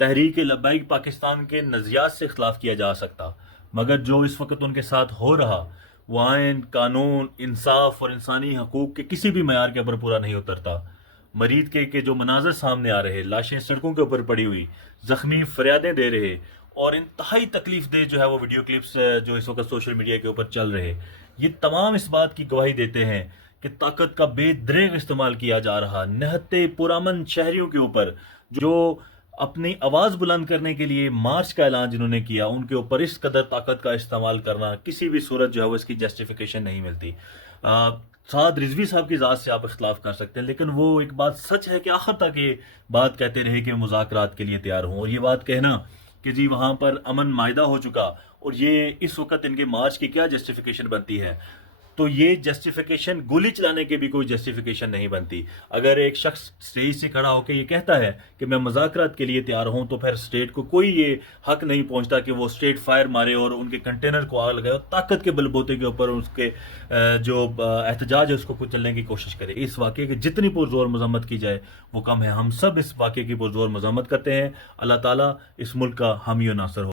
تحریک لبیک پاکستان کے نظریات سے اختلاف کیا جا سکتا، مگر جو اس وقت ان کے ساتھ ہو رہا وہ آئین، قانون، انصاف اور انسانی حقوق کے کسی بھی معیار کے اوپر پورا نہیں اترتا۔ مرید کے جو مناظر سامنے آ رہے، لاشیں سڑکوں کے اوپر پڑی ہوئی، زخمی فریادیں دے رہے، اور انتہائی تکلیف دہ جو ہے وہ ویڈیو کلپس جو اس وقت سوشل میڈیا کے اوپر چل رہے، یہ تمام اس بات کی گواہی دیتے ہیں کہ طاقت کا بے دریغ استعمال کیا جا رہا نہتے پرامن شہریوں کے اوپر، جو اپنی آواز بلند کرنے کے لیے مارچ کا اعلان جنہوں نے کیا، ان کے اوپر اس قدر طاقت کا استعمال کرنا کسی بھی صورت جو ہے وہ اس کی جسٹیفیکیشن نہیں ملتی۔ سعد رضوی صاحب کی ذات سے آپ اختلاف کر سکتے ہیں، لیکن وہ ایک بات سچ ہے کہ آخر تک یہ بات کہتے رہے کہ مذاکرات کے لیے تیار ہوں، اور یہ بات کہنا کہ جی وہاں پر امن معاہدہ ہو چکا اور یہ اس وقت ان کے مارچ کی کیا جسٹیفیکیشن بنتی ہے، تو یہ جسٹیفیکیشن گولی چلانے کے بھی کوئی جسٹیفیکیشن نہیں بنتی۔ اگر ایک شخص اسٹیج سے کھڑا ہو کے یہ کہتا ہے کہ میں مذاکرات کے لیے تیار ہوں، تو پھر اسٹیٹ کو کوئی یہ حق نہیں پہنچتا کہ وہ اسٹیٹ فائر مارے اور ان کے کنٹینر کو آگ لگائے اور طاقت کے بل بوتے کے اوپر اس کے جو احتجاج ہے اس کو کچلنے کی کوشش کرے۔ اس واقعے کی جتنی پرزور مذمت کی جائے وہ کم ہے۔ ہم سب اس واقعے کی پرزور مذمت کرتے ہیں۔ اللہ تعالیٰ اس ملک کا حامی و ناصر ہو۔